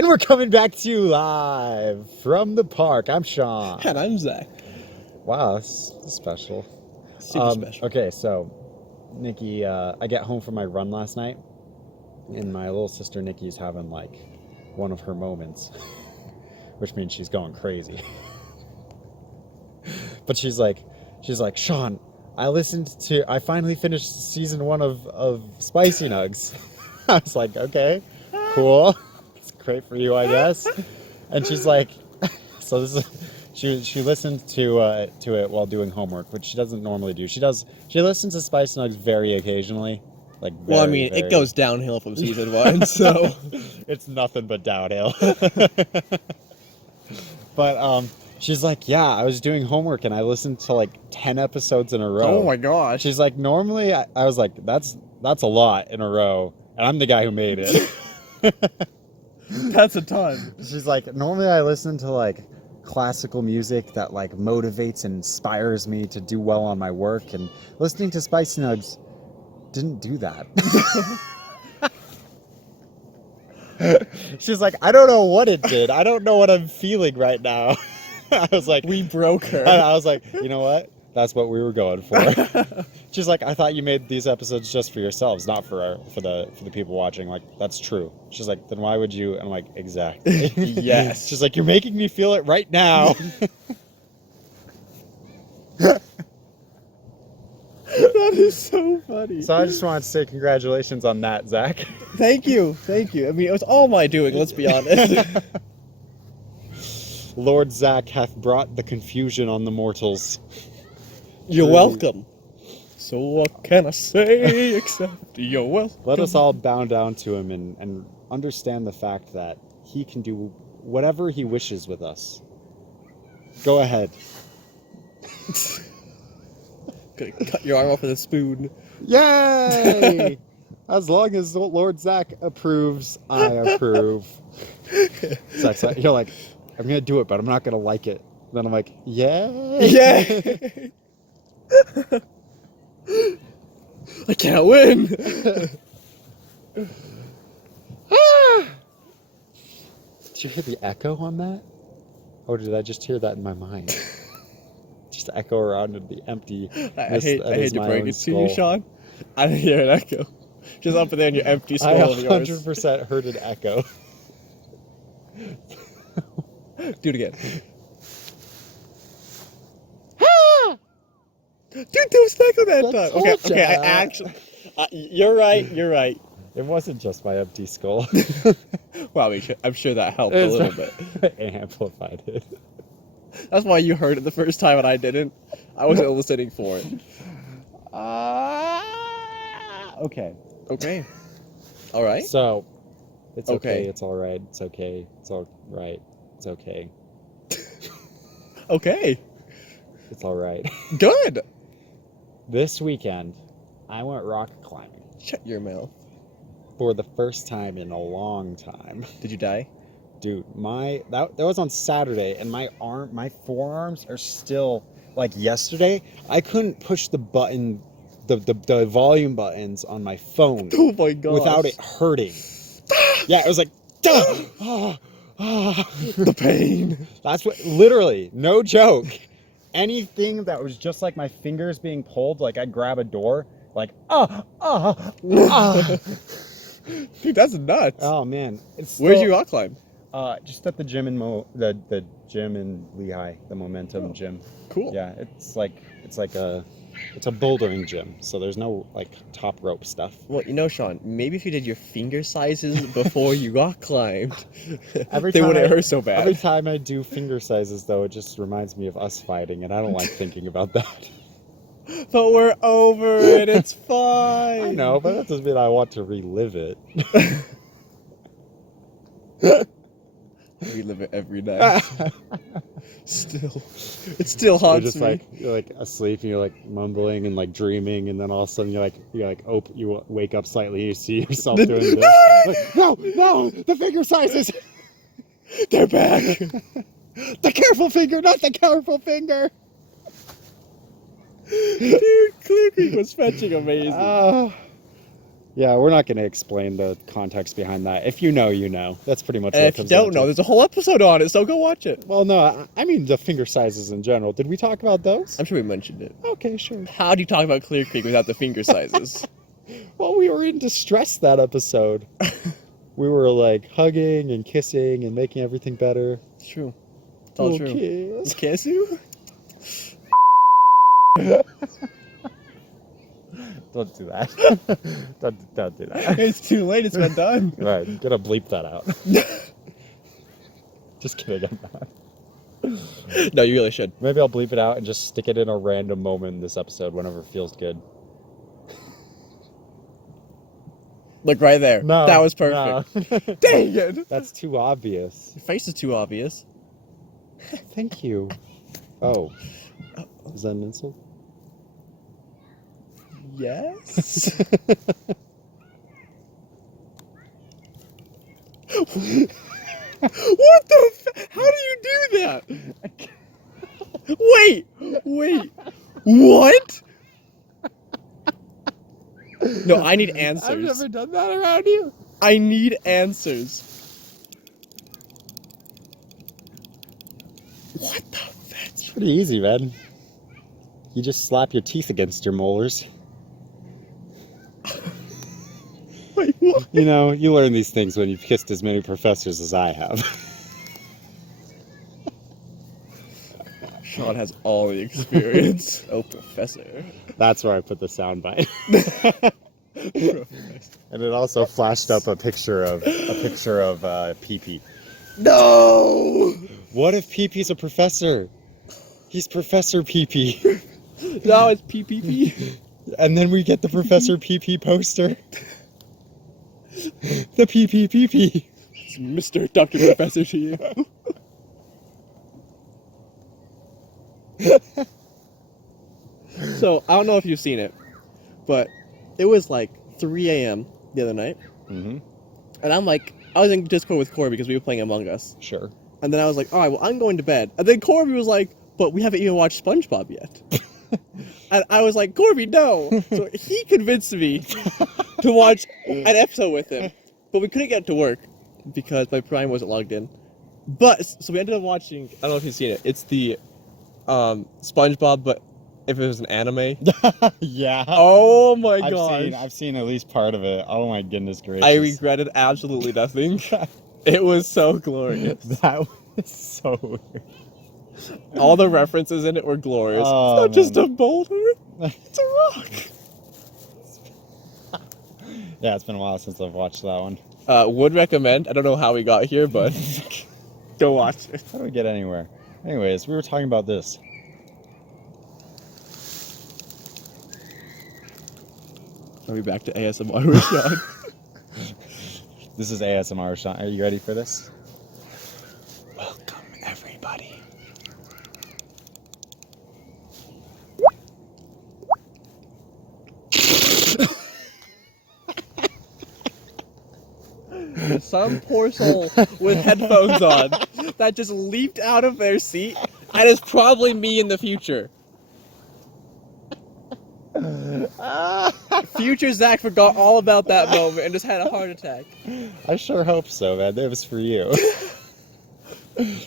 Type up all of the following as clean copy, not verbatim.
And we're coming back to you live from the park. I'm Sean. And I'm Zach. Wow, that's special. Super special. Okay, so Nikki, I get home from my run last night, and my little sister Nikki's having like one of her moments, which means she's going crazy. But she's like, Sean, I finally finished season 1 of Spicy Nuggs. I was like, okay, cool. It's great for you, I guess. And she's like, so this is, she listened to it while doing homework, which she doesn't normally do. She listens to Spicy Nuggs very occasionally. Like very, well, I mean, it goes downhill from season 1, so it's nothing but downhill. But she's like, yeah, I was doing homework and I listened to like 10 episodes in a row. Oh my gosh. She's like, normally I was like, that's a lot in a row, and I'm the guy who made it. That's a ton. She's like, normally I listen to like classical music that like motivates and inspires me to do well on my work, and listening to Spicy Nuggs didn't do that. She's like, I don't know what it did. I don't know what I'm feeling right now. I was like, we broke her. I was like, you know what? That's what we were going for. She's like, I thought you made these episodes just for yourselves, not for the people watching. Like, that's true. She's like, then why would you? And I'm like, exactly. Yes. She's like, you're making me feel it right now. That is so funny. So I just wanted to say congratulations on that, Zach. Thank you. I mean, it was all my doing, let's be honest. Lord Zach hath brought the confusion on the mortals. You're welcome. So what can I say except you're welcome? Let us all bow down to him and understand the fact that he can do whatever he wishes with us. Go ahead. Gonna cut your arm off with a spoon. Yay! As long as Lord Zach approves, I approve. Zach's you're like, I'm gonna do it, but I'm not gonna like it. Then I'm like, yay! Yay! I can't win! Did you hear the echo on that? Or did I just hear that in my mind? Just echo around in the empty. I hate to break it to you, Sean. I didn't hear an echo. Just up there in your empty skull I of yours. 100% heard an echo. Do it again. Dude, there was an echo that time. Okay, I actually... you're right. It wasn't just my empty skull. Well, I'm sure that helped a little bit. It amplified it. That's why you heard it the first time and I didn't. I wasn't listening for it. Okay. Okay. All right. So, it's okay. Okay. It's all right. It's okay. It's all right. It's okay. Okay. It's all right. Good. This weekend, I went rock climbing Shut your mouth. for the first time in a long time. Did you die? Dude, that was on Saturday, and my forearms are still like yesterday. I couldn't push the button, the volume buttons on my phone. Oh my god. Without it hurting. Yeah, it was like, the pain. That's what, literally, no joke. Anything that was just like my fingers being pulled, like I'd grab a door, like, Dude, that's nuts. Oh man, it's still, Where'd you rock climb? Just at the gym in the gym in Lehigh, the Momentum gym. Cool. Yeah, it's a bouldering gym, so there's no like top rope stuff. Well, you know, Sean, maybe if you did your finger sizes before you rock climbed, they time wouldn't hurt so bad. Every time I do finger sizes, though, it just reminds me of us fighting, and I don't like thinking about that. But we're over it. It's fine. I know, but that doesn't mean I want to relive it. We live it every night. It still haunts me. You're like asleep and you're like mumbling and like dreaming, and then all of a sudden you wake up slightly, you see yourself doing this. Like, no, the finger sizes. They're back. The careful finger, not the careful finger. Dude, Clear Creek was fetching amazing. Yeah, we're not going to explain the context behind that. If you know, you know. That's pretty much And what it if you comes down don't know, to. there's a whole episode on it, so go watch it. Well, no, I mean the finger sizes in general. Did we talk about those? I'm sure we mentioned it. Okay, sure. How do you talk about Clear Creek without the finger sizes? Well, we were in distress that episode. We were like hugging and kissing and making everything better. It's true. It's all Little true. kiss. Kiss you? Don't do that. don't do that. It's too late. It's been done. Right, gotta bleep that out. Just kidding. I'm not. No, you really should. Maybe I'll bleep it out and just stick it in a random moment in this episode whenever it feels good. Look right there. No, That was perfect. no. Dang it. That's too obvious. Your face is too obvious. Thank you. Oh. Is that an insult? Yes. What the? How do you do that? Wait. What? No, I need answers. I've never done that around you. I need answers. What the? It's pretty easy, man. You just slap your teeth against your molars. Wait, what? You know, you learn these things when you've kissed as many professors as I have. Sean has all the experience. Oh, professor. That's where I put the soundbite. And it also flashed up a picture of Pee-Pee. No! What if Pee-Pee's a professor? He's Professor Pee-Pee. No, it's PPP. And then we get the Professor Pee-Pee poster. The Pee-Pee. It's Mr. Dr. Professor to you. So, I don't know if you've seen it, but it was like 3 a.m. the other night. Mm-hmm. And I was in Discord with Corby because we were playing Among Us. Sure. And then I was like, all right, well, I'm going to bed. And then Corby was like, but we haven't even watched SpongeBob yet. And I was like, Corby, no. So he convinced me to watch an episode with him. But we couldn't get it to work because my Prime wasn't logged in. But, so we ended up watching, I don't know if you've seen it. It's the SpongeBob, but if it was an anime. Yeah. Oh my gosh. I've seen at least part of it. Oh my goodness gracious. I regretted absolutely nothing. It was so glorious. That was so weird. All the references in it were glorious. Oh, it's not just a boulder, it's a rock. Yeah, it's been a while since I've watched that one. Would recommend. I don't know how we got here, but go watch it. How do we get anywhere? Anyways, we were talking about this. Are we back to ASMR with Sean? This is ASMR, Sean. Are you ready for this? Welcome, everybody. Some poor soul with headphones on that just leaped out of their seat, and it's probably me in the future. Future Zach forgot all about that moment and just had a heart attack. I sure hope so, man. That was for you.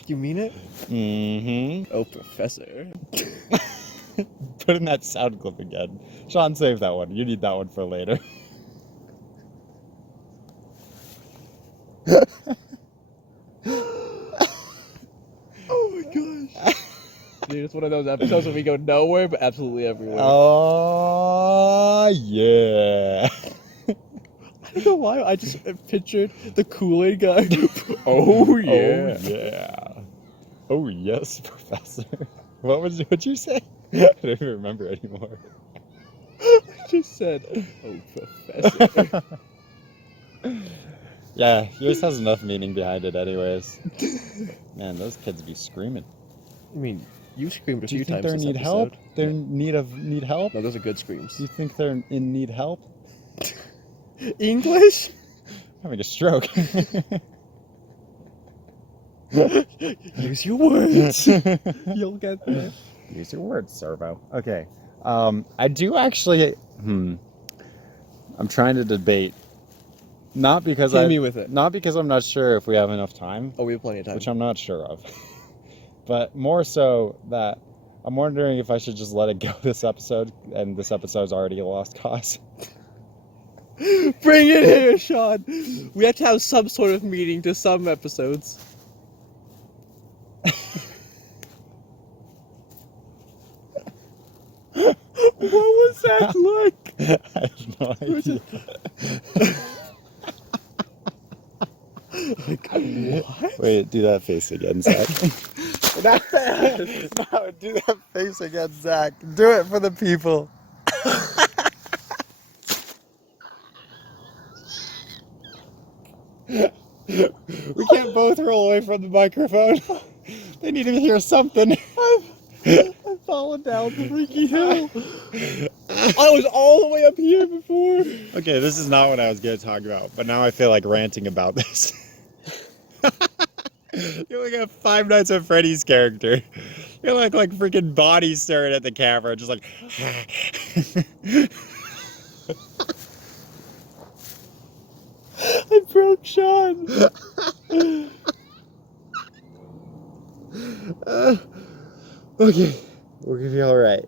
You mean it? Mm-hmm. Oh, Professor. Put in that sound clip again. Sean, save that one. You need that one for later. Oh my gosh. Dude, it's one of those episodes where we go nowhere but absolutely everywhere. Oh, yeah. I don't know why, I just pictured the Kool-Aid guy. Oh yeah. Oh, yeah. Oh, yes, Professor. What'd you say? I don't even remember anymore. I just said, oh, Professor. Yeah, yours has enough meaning behind it anyways. Man, those kids be screaming. I mean, you screamed a Do you few think times they this need help? episode. They're in need help? No, those are good screams. Do you think they're in need help? English? Having a stroke. Use your words. You'll get there. Use your words, Servo. Okay. I do actually... I'm trying to debate. Not because Hit me with it. Not because I'm not sure if we have enough time, Oh, we have plenty of time. which I'm not sure of. But more so that I'm wondering if I should just let it go this episode, and this episode's already a lost cause. Bring it here, Sean. We have to have some sort of meeting to some episodes. What was that look? I have no idea. Like, what? Wait, do that face again, Zach. Not bad. No, do that face again, Zach. Do it for the people. We can't both roll away from the microphone. They need to hear something. I've fallen down the freaky hill. I was all the way up here before. Okay, this is not what I was going to talk about, but now I feel like ranting about this. You're like a Five Nights at Freddy's character. You're like freaking body staring at the camera, just like. I broke Sean. Okay, we're gonna be all right.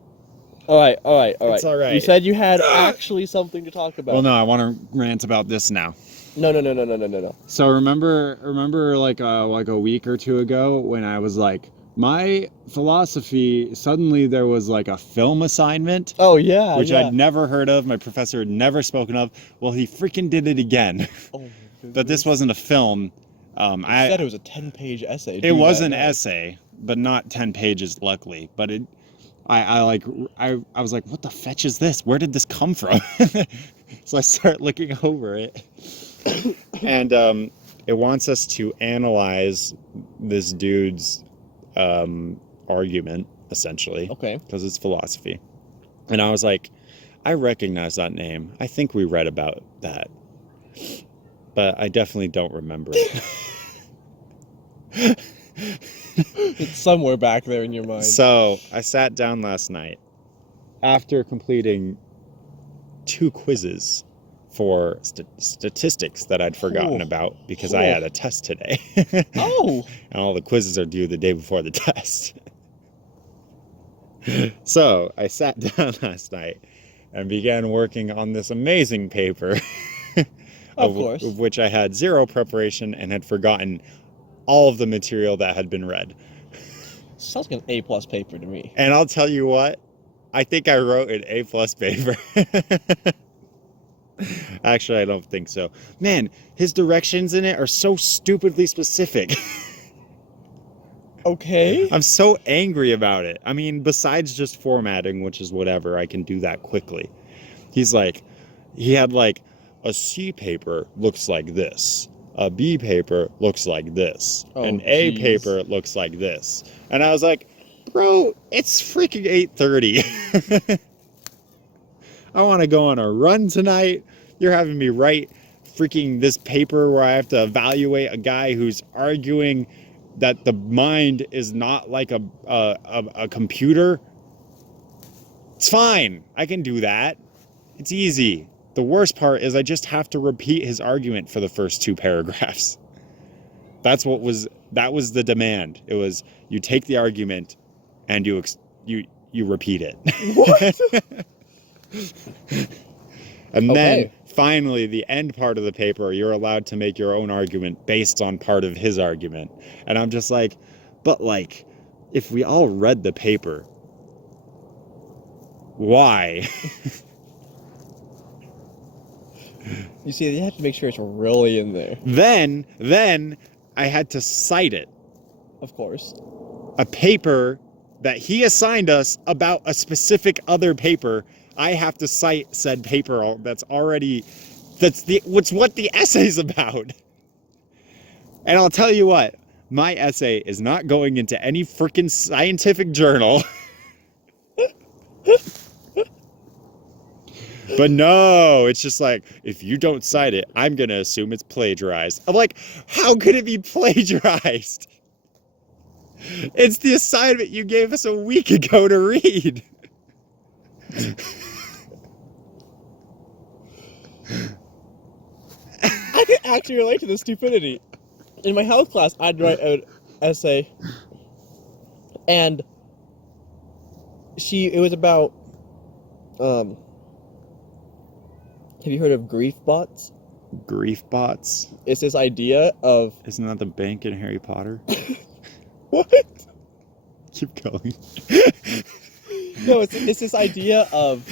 All right. It's all right. You said you had actually something to talk about. Well, no, I want to rant about this now. No. So remember like a week or two ago when I was like, my philosophy, suddenly there was like a film assignment. Oh yeah, which yeah. I'd never heard of. My professor had never spoken of. Well, he freaking did it again. Oh, But this wasn't a film. You said it was a 10-page essay. It was an essay, but not 10 pages, luckily. But I was like, what the fetch is this? Where did this come from? So I start looking over it. And it wants us to analyze this dude's argument, essentially. Okay. Because it's philosophy. And I was like, I recognize that name. I think we read about that. But I definitely don't remember it. It's somewhere back there in your mind. So I sat down last night after completing 2 quizzes for statistics that I'd forgotten about because I had a test today. Oh! And all the quizzes are due the day before the test. So I sat down last night and began working on this amazing paper. Of which I had 0 preparation and had forgotten all of the material that had been read. Sounds like an A+ paper to me. And I'll tell you what, I think I wrote an A+ paper. Actually, I don't think so. Man, his directions in it are so stupidly specific. Okay. I'm so angry about it. I mean, besides just formatting, which is whatever, I can do that quickly. He had like, a C paper looks like this. A B paper looks like this. An A paper looks like this. And I was like, bro, it's freaking 8:30. I want to go on a run tonight. You're having me write freaking this paper where I have to evaluate a guy who's arguing that the mind is not like a computer. It's fine. I can do that. It's easy. The worst part is I just have to repeat his argument for the first 2 paragraphs. That was the demand. It was, you take the argument and you repeat it. What? And then finally the end part of the paper, you're allowed to make your own argument based on part of his argument. And I'm just like, but like, if we all read the paper, why? You see, you have to make sure it's really in there. Then I had to cite it. Of course. A paper that he assigned us about a specific other paper. I have to cite said paper what's what the essay's about. And I'll tell you what, my essay is not going into any freaking scientific journal. But no, it's just like, if you don't cite it, I'm going to assume it's plagiarized. I'm like, how could it be plagiarized? It's the assignment you gave us a week ago to read. I can actually relate to this stupidity. In my health class, I'd write an essay, and it was about, have you heard of grief bots? Grief bots. It's this idea of... Isn't that the bank in Harry Potter? What? Keep going. No, it's this idea of,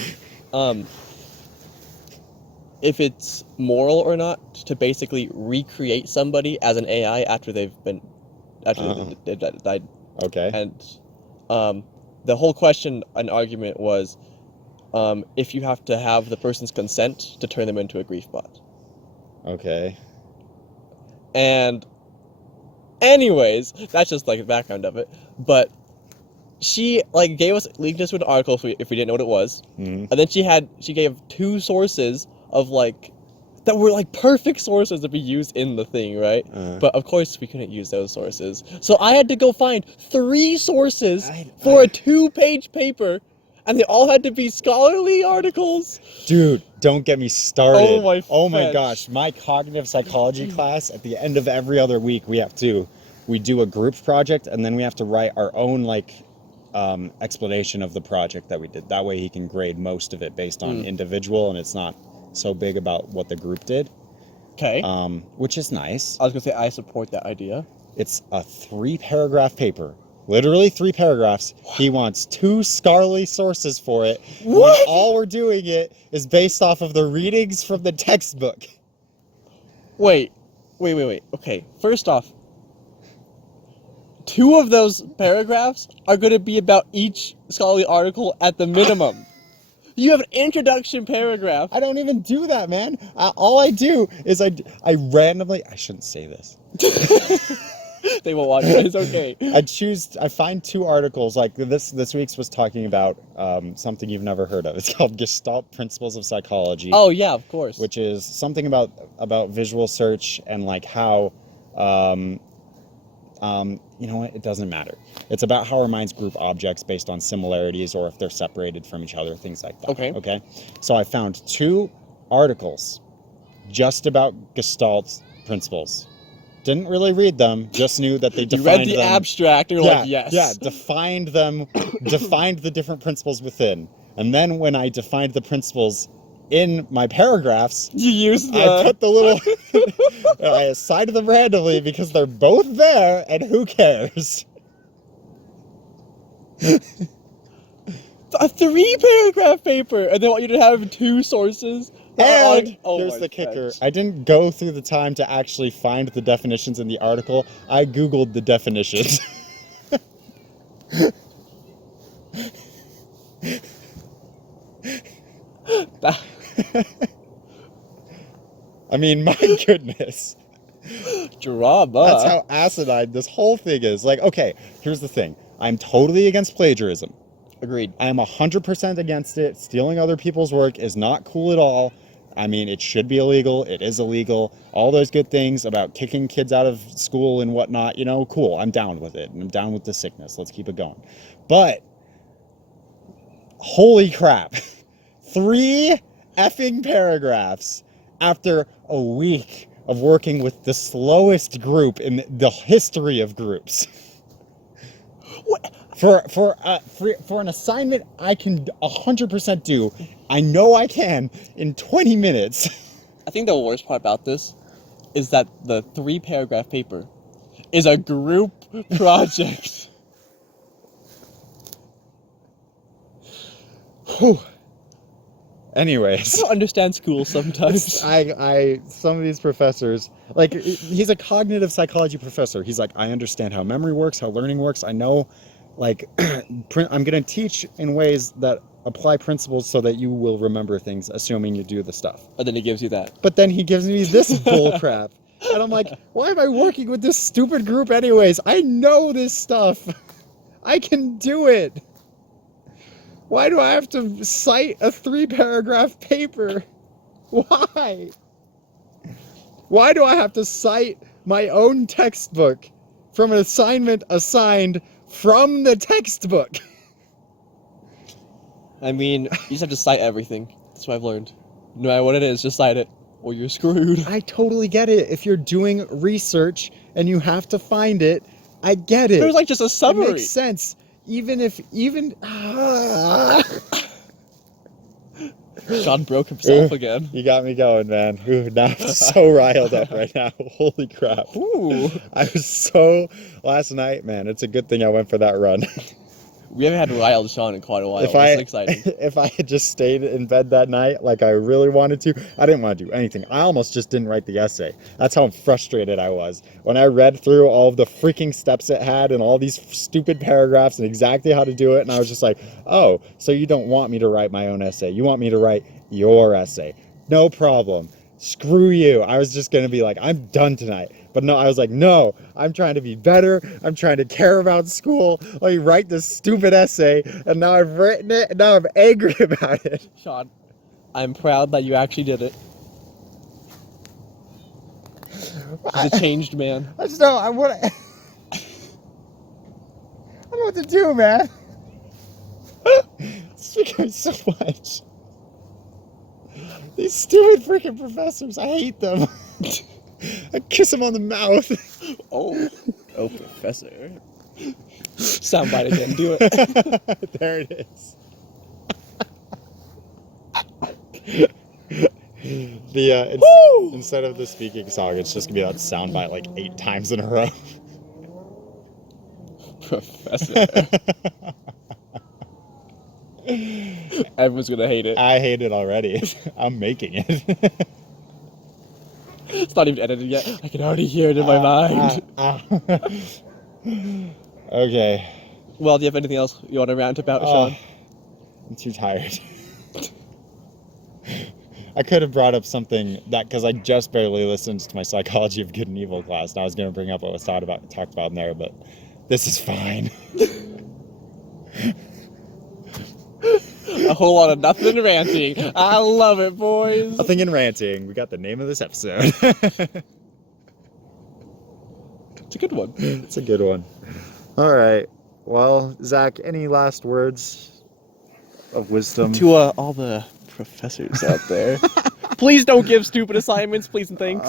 if it's moral or not to basically recreate somebody as an AI after they've died. Okay. And the whole question and argument was, if you have to have the person's consent to turn them into a grief bot. Okay. And anyways, that's just like the background of it. But she like linked us to an article if we didn't know what it was. Mm-hmm. And then she gave 2 sources of like that were like perfect sources to be used in the thing, right? But of course we couldn't use those sources. So I had to go find 3 sources for a 2-page paper, and they all had to be scholarly articles. Dude, don't get me started. Oh my gosh, my cognitive psychology class, at the end of every other week, we do a group project, and then we have to write our own like explanation of the project that we did. That way he can grade most of it based on individual, and it's not so big about what the group did. Okay. Which is nice. I was gonna say I support that idea. It's a 3-paragraph paper. Literally 3 paragraphs. He wants 2 scholarly sources for it. What? When all we're doing it is based off of the readings from the textbook. Wait. Okay, first off, 2 of those paragraphs are going to be about each scholarly article at the minimum. You have an introduction paragraph. I don't even do that, man. All I do is I randomly... I shouldn't say this. They won't watch it. It's okay. I find 2 articles. Like this week's was talking about something you've never heard of. It's called Gestalt Principles of Psychology. Oh, yeah, of course. Which is something about visual search and like how... you know what? It doesn't matter. It's about how our minds group objects based on similarities or if they're separated from each other, things like that. Okay. So I found 2 articles just about Gestalt principles. Didn't really read them, just knew that they defined them. You read the abstract, and you're like, yes. Yeah, defined them, defined the different principles within. And then when I defined the principles in my paragraphs, you used I put the little... I assigned them randomly because they're both there, and who cares? A 3-paragraph paper, and they want you to have 2 sources. And here's the kicker. I didn't go through the time to actually find the definitions in the article. I Googled the definitions. I mean, my goodness. Drama. That's how asinine this whole thing is. Like, okay, here's the thing. I'm totally against plagiarism. Agreed. I am 100% against it. Stealing other people's work is not cool at all. I mean, it should be illegal. It is illegal. All those good things about kicking kids out of school and whatnot, you know, cool. I'm down with it. I'm down with the sickness. Let's keep it going. But, holy crap. 3 effing paragraphs after a week of working with the slowest group in the history of groups. What? For an assignment I can 100% do, I know I can in 20 minutes. I think the worst part about this is that the 3-paragraph paper is a group project. Whew. Anyways, I don't understand school sometimes. Some of these professors, like, he's a cognitive psychology professor. He's like, I understand how memory works, how learning works. I know, like, I'm going to teach in ways that apply principles so that you will remember things, assuming you do the stuff. And then he gives you that. But then he gives me this bull crap. And I'm like, why am I working with this stupid group anyways? I know this stuff. I can do it. Why do I have to cite a 3-paragraph paper? Why? Why do I have to cite my own textbook from an assignment assigned from the textbook? I mean, you just have to cite everything. That's what I've learned. No matter what it is, just cite it, or you're screwed. I totally get it. If you're doing research and you have to find it, I get it. There's like just a It summary. makes sense. Even Sean broke himself again. You got me going, man. Ooh, now I'm so riled up right now. Holy crap. Ooh. I was so... Last night, man, it's a good thing I went for that run. We haven't had riled Sean in quite a while. If It's exciting. if I had just stayed in bed that night like I really wanted to, I didn't want to do anything. I almost just didn't write the essay. That's how frustrated I was. When I read through all of the freaking steps it had and all these stupid paragraphs and exactly how to do it, and I was just like, oh, so you don't want me to write my own essay. You want me to write your essay. No problem. Screw you. I was just going to be like, I'm done tonight. But no, I was like, no, I'm trying to be better. I'm trying to care about school. Let me write this stupid essay. And now I've written it, and now I'm angry about it. Sean, I'm proud that you actually did it. He's a changed man. I just don't, I want to... I don't know what to do, man. It's freaking so much. These stupid freaking professors, I hate them. I kiss him on the mouth. Oh, professor. Soundbite again, do it. There it is. Instead of the speaking song, it's just gonna be that soundbite like 8 times in a row. Professor. Everyone's gonna hate it. I hate it already. I'm making it. It's not even edited yet. I can already hear it in my mind. Okay. Well, do you have anything else you want to rant about, Sean? I'm too tired. I could have brought up something that, because I just barely listened to my Psychology of Good and Evil class, and I was going to bring up what was talked about in there, but this is fine. A whole lot of nothing ranting. I love it, boys. Nothing in ranting. We got the name of this episode. It's a good one. It's a good one. All right. Well, Zach, any last words of wisdom? To all the professors out there, please don't give stupid assignments, please and thanks.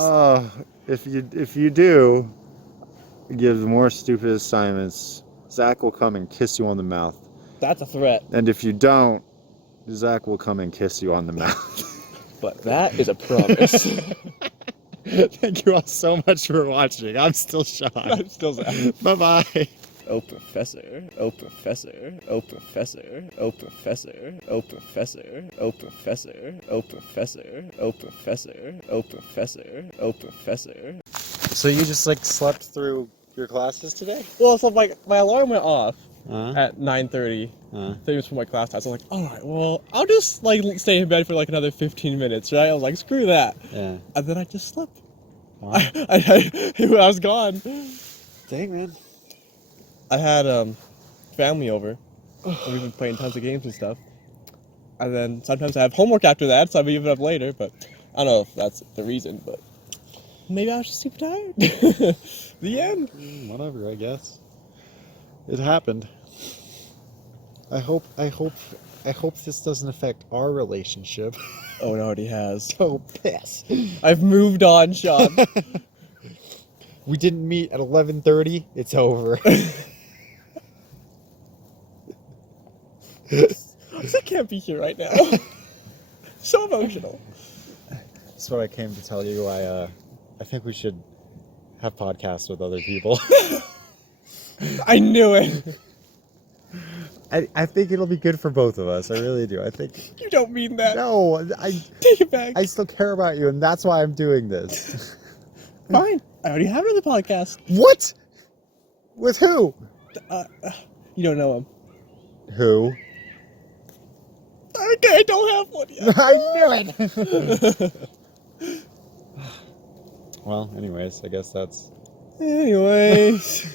If you do give more stupid assignments, Zach will come and kiss you on the mouth. That's a threat. And if you don't, Zach will come and kiss you on the mouth. But that is a promise. Thank you all so much for watching. I'm still Sean. I'm still Zach. Bye-bye. Oh, professor. Oh, professor. Oh, professor. Oh, professor. Oh, professor. Oh, professor. Oh, professor. Oh, professor. Oh, professor. Oh, professor. So you just like slept through your classes today? Well, so my alarm went off Uh-huh. at 9:30. 30 minutes for my class time. So I was like, all right, well, I'll just like stay in bed for like another 15 minutes, right? I was like, screw that. Yeah. And then I just slept. Wow. I was gone. Dang, man. I had family over. And we've been playing tons of games and stuff. And then sometimes I have homework after that, so I'm even up later. But I don't know if that's the reason, but maybe I was just super tired. The end. Whatever, I guess. It happened. I hope this doesn't affect our relationship. Oh, it already has. So pissed. I've moved on, Sean. We didn't meet at 11:30. It's over. I can't be here right now. So emotional. That's what I came to tell you. I think we should have podcasts with other people. I knew it. I think it'll be good for both of us. I really do. I think. You don't mean that. No, Take it back. I still care about you, and that's why I'm doing this. Fine. I already have another podcast. What? With who? You don't know him. Who? Okay, I don't have one yet. I knew it. Well, anyways, I guess that's. Anyways.